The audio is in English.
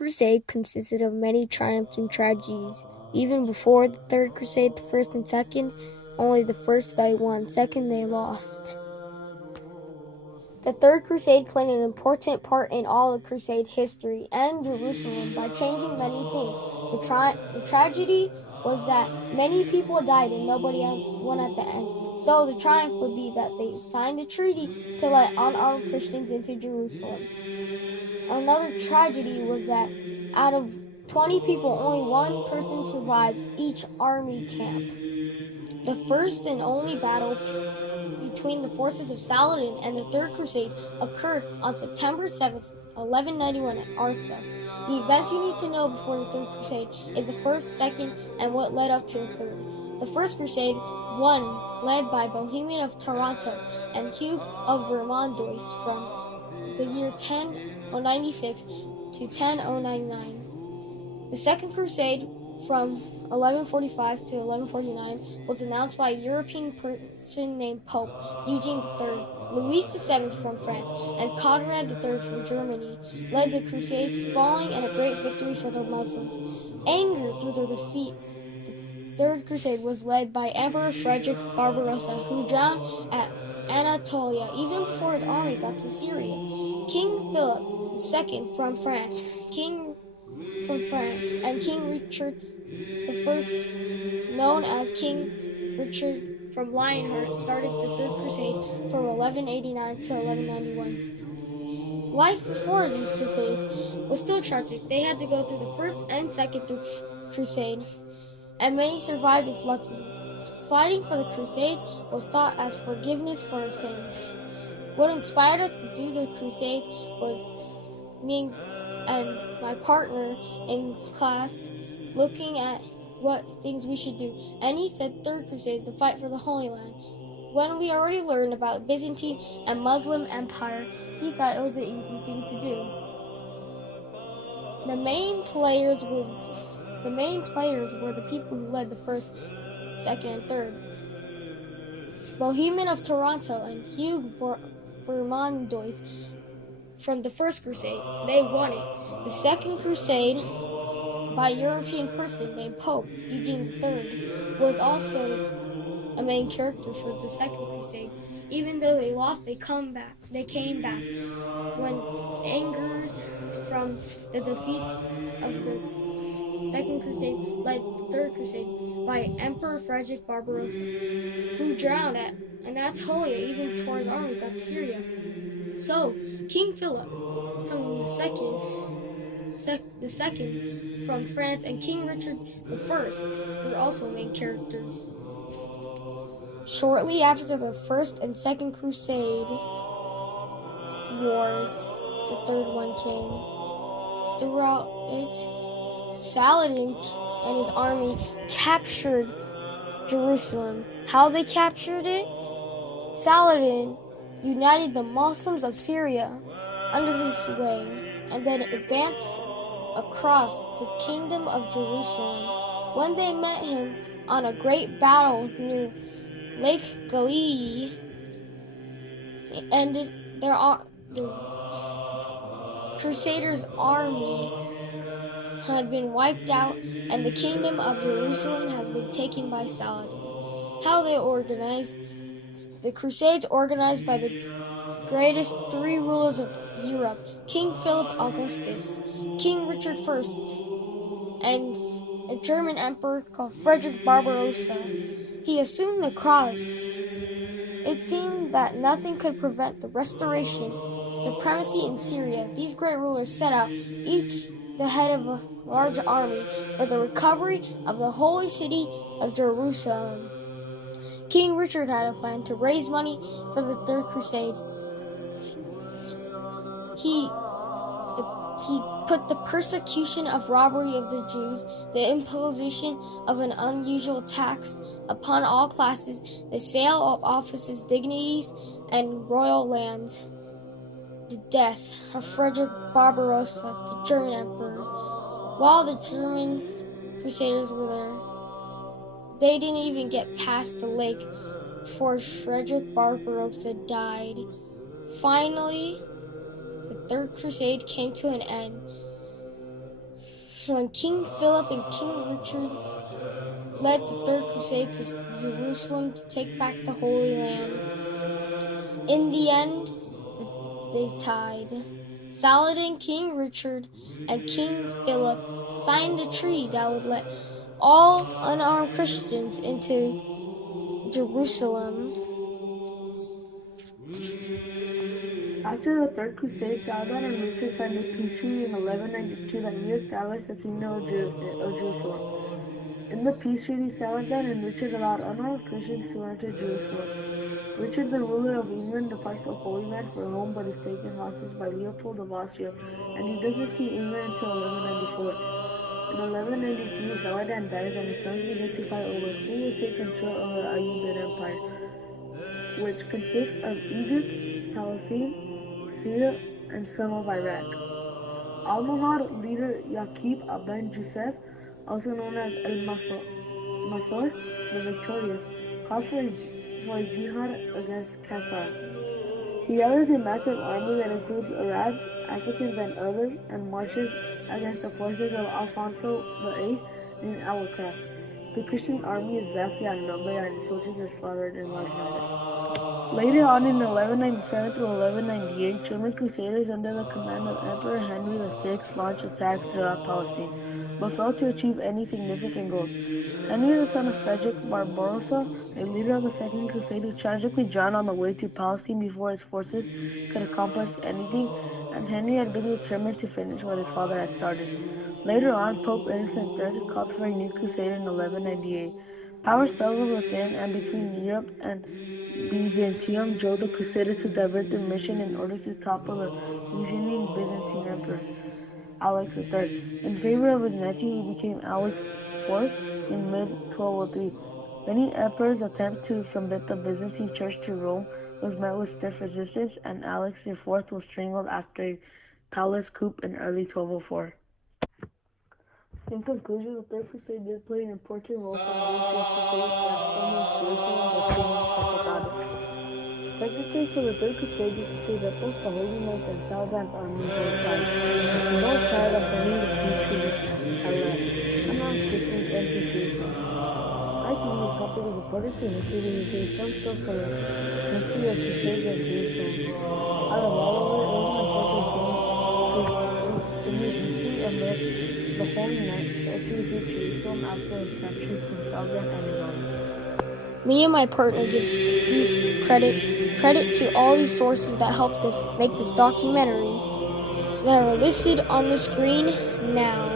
Crusade consisted of many triumphs and tragedies. Even before the Third Crusade, the first and second, only the first they won, second they lost. The Third Crusade played an important part in all of Crusade history and Jerusalem by changing many things. The tragedy was that many people died and nobody won at the end. So the triumph would be that they signed a treaty to let unarmed Christians into Jerusalem. Another tragedy was that out of 20 people, only one person survived each army camp. The first and only battle between the forces of Saladin and the Third Crusade occurred on September 7th, 1191 at Arsuf. The events you need to know before the Third Crusade is the first, second, and what led up to the third. The First Crusade, one led by Bohemian of Taranto and Hugh of Vermandois from the year 1096 to 1099. The Second Crusade from 1145 to 1149 was announced by a European person named Pope Eugene III. Louis VII from France and Conrad III from Germany led the Crusades, falling in a great victory for the Muslims. Angered through their defeat, the Third Crusade was led by Emperor Frederick Barbarossa, who drowned at Anatolia even before his army got to Syria. King Philip II and King Richard I, known as King Richard from Lionheart, started the Third Crusade from 1189 to 1191. Life before these crusades was still tragic. They had to go through the First and Second Crusade, and many survived if lucky. Fighting for the crusades was thought as forgiveness for our sins. What inspired us to do the crusades was me and my partner in class looking at what things we should do, and he said Third Crusade, the fight for the Holy Land. When we already learned about Byzantine and Muslim Empire, he thought it was an easy thing to do. The main players were the people who led the first, second, and third. Bohemian of Taranto and Hugh Vermandois from the First Crusade. They won it. The Second Crusade, by a European person named Pope Eugene III, was also a main character for the Second Crusade. Even though they lost, they came back. When angers from the defeats of the Second Crusade led the Third Crusade by Emperor Frederick Barbarossa, who drowned at Anatolia even before his army got to Syria. So, King Philip from the second from France and King Richard I were also main characters. Shortly after the First and Second Crusade wars, the third one came. Throughout it, Saladin and his army captured Jerusalem. How they captured it? Saladin united the Muslims of Syria under his sway and then advanced across the kingdom of Jerusalem. When they met him on a great battle near Lake Galilee, it ended the Crusaders' army had been wiped out and the kingdom of Jerusalem has been taken by Saladin. How they organized? The Crusades organized by the greatest three rulers of Europe, King Philip Augustus, King Richard I, and a German emperor called Frederick Barbarossa. He assumed the cross. It seemed that nothing could prevent the restoration supremacy in Syria. These great rulers set out, each the head of a large army, for the recovery of the holy city of Jerusalem. King Richard had a plan to raise money for the Third Crusade. He put the persecution of robbery of the Jews, the imposition of an unusual tax upon all classes, the sale of offices, dignities, and royal lands, the death of Frederick Barbarossa, the German emperor. While the German crusaders were there, they didn't even get past the lake before Frederick Barbarossa died. Finally, the Third Crusade came to an end. when King Philip and King Richard led the Third Crusade to Jerusalem to take back the Holy Land. In the end, they tied. Saladin, King Richard, and King Philip signed a treaty that would let all unarmed Christians into Jerusalem. After the Third Crusade, Saladin and Richard signed a peace treaty in 1192 that re-established the Kingdom of Jerusalem. In the peace treaty, Saladin and Richard allowed unarmed Christians to enter Jerusalem. Richard, the ruler of England, departs the Holy Land for Rome but is taken hostage by Leopold of Austria, and he doesn't see England until 1194. In 1193, Saladin dies and his sons begin to fight over who will take control of the Ayyubid Empire, which consists of Egypt, Palestine, Syria, and some of Iraq. Almohad leader Yaqub ibn Joseph, also known as Al-Mansur, the Victorious, calls for a jihad against Kassar. He gathers a massive army that includes Arabs, Africans, and others, and marches against the forces of Alfonso VIII in Al-Qura. The Christian army is vastly outnumbered and its soldiers are slaughtered in large numbers. Later on in 1197 through 1198, German crusaders under the command of Emperor Henry VI launched attacks throughout Palestine, but failed to achieve any significant goals. Henry, the son of Frederick Barbarossa, a leader of the Second Crusade who tragically drowned on the way to Palestine before his forces could accomplish anything, and Henry had been determined to finish what his father had started. Later on, Pope Innocent III called for a new crusade in 1198. Power struggled within and between Europe and Byzantium drove the Crusaders to divert their mission in order to topple the reigning Byzantine Emperor, Alex III, in favor of his nephew who became Alex IV in mid-1203. Many emperors' attempt to submit the Byzantine Church to Rome was met with stiff resistance, and Alex IV was strangled after a palace coup in early 1204. In conclusion, the Third Crusade did play an important role for eventual crusade that still moves Jerusalem but shouldn't skip without it. Technically, for the Third Crusade, you could say that both the Holy Knights and Saladin's armies were tied, but no was tied of sending the peace treaty that let unarmed Christians enter Jerusalem. I think this topic is important to history because there is some stuff for the history of Crusades and Jerusalem. Out of all of it, it was an important thing because it made history and let the Holy Knights enter Jerusalem after his capture from Saladin and his army. Me and my partner give these credit to all these sources that helped us make this documentary that are listed on the screen now.